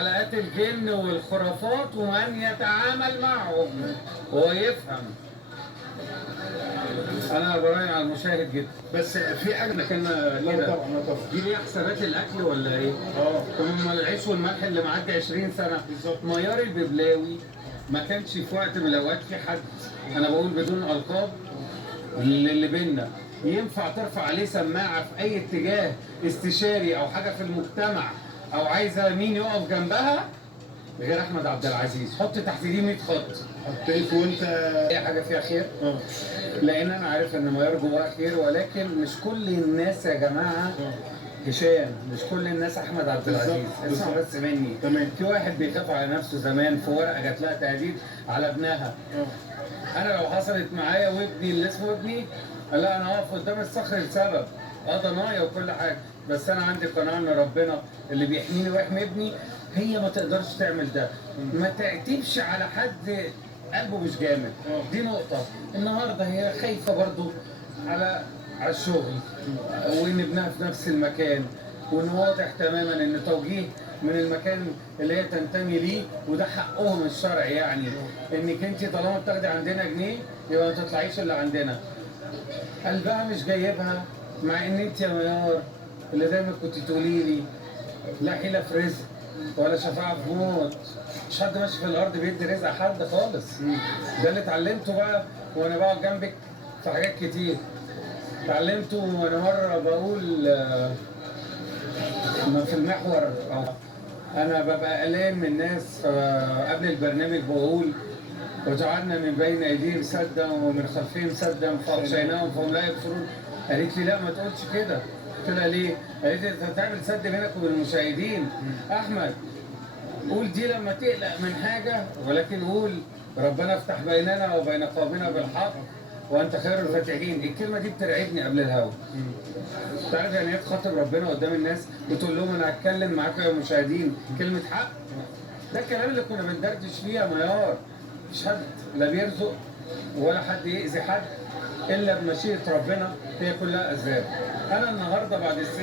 حلقات الجن والخرافات ومن يتعامل معهم ويفهم. انا براهن على المشاهد جدا. بس في حاجه لكن لا كده طبعا لا طبعا دي ليها حسابات الاكل ولا ايه؟ هم العيش والملح اللي معدي 20 سنه. بالظبط. ميار الببلاوي ما كانش في وقت من الاوقات في حد، انا بقول بدون القاب اللي بينا، ينفع ترفع عليه سماعه في اي اتجاه استشاري او حاجه في المجتمع او عايزه مين يقف جنبها غير احمد عبد العزيز. حط تحت دي 100 خط. حطيت وانت اي حاجه فيها خير، لان انا عارف ان ميار جواها خير، ولكن مش كل الناس يا جماعه هشام، مش كل الناس احمد عبد العزيز. اسمع بس مني. تمام. في واحد بيخاف على نفسه زمان في ورقه جات لها تهديد على ابنها. انا لو حصلت معايا وابني اللي اسمه ابني، لا انا هقف قدام الصخر لسبب ضنايا وكل حاجه، بس انا عندي قناعه ان ربنا اللي بيحميني ويحمي ابني. هي ما تقدرش تعمل ده. ما تعتبش على حد قلبه مش جامد. دي نقطه. النهارده هي خايفه برضو على الشغل، وان ابنها في نفس المكان، وان واضح تماما ان توجيه من المكان اللي هي تنتمي ليه، وده حقهم الشرعي يعني، انك انت طالما بتاخدي عندنا جنيه يبقى ما تطلعيش اللي عندنا. قلبها مش جايبها، مع ان انت يا ميار اللي دايما كنت تقولي لي لا حيله في رزق ولا شفاعه في موت، مش حد ماشي في الارض بيدي رزق حد خالص. ده اللي اتعلمته بقى وانا بقعد جنبك في حاجات كتير. اتعلمته وانا مره بقول ما في المحور، أو انا ببقى قلقان من الناس قبل البرنامج بقول وجعلنا من بين ايديهم سدا ومن خلفهم سدا فاغشيناهم فهم لا يبصرون. قالت لي لا ما تقولش كده. قلت لها ليه؟ قالت لي انت هتعمل سد بينك وبين المشاهدين. احمد قول دي لما تقلق من حاجه، ولكن قول ربنا افتح بيننا وبين قومنا بالحق وانت خير الفاتحين. الكلمه دي بترعبني قبل الهوا. تعرف يعني ايه تخاطب ربنا قدام الناس وتقول لهم انا هتكلم معاكم يا مشاهدين كلمه حق؟ ده الكلام اللي كنا بندردش فيه يا ميار. مفيش حد لا بيرزق ولا حد يأذي حد الا بمشيئه ربنا، هي كلها اسباب. انا النهارده بعد السنه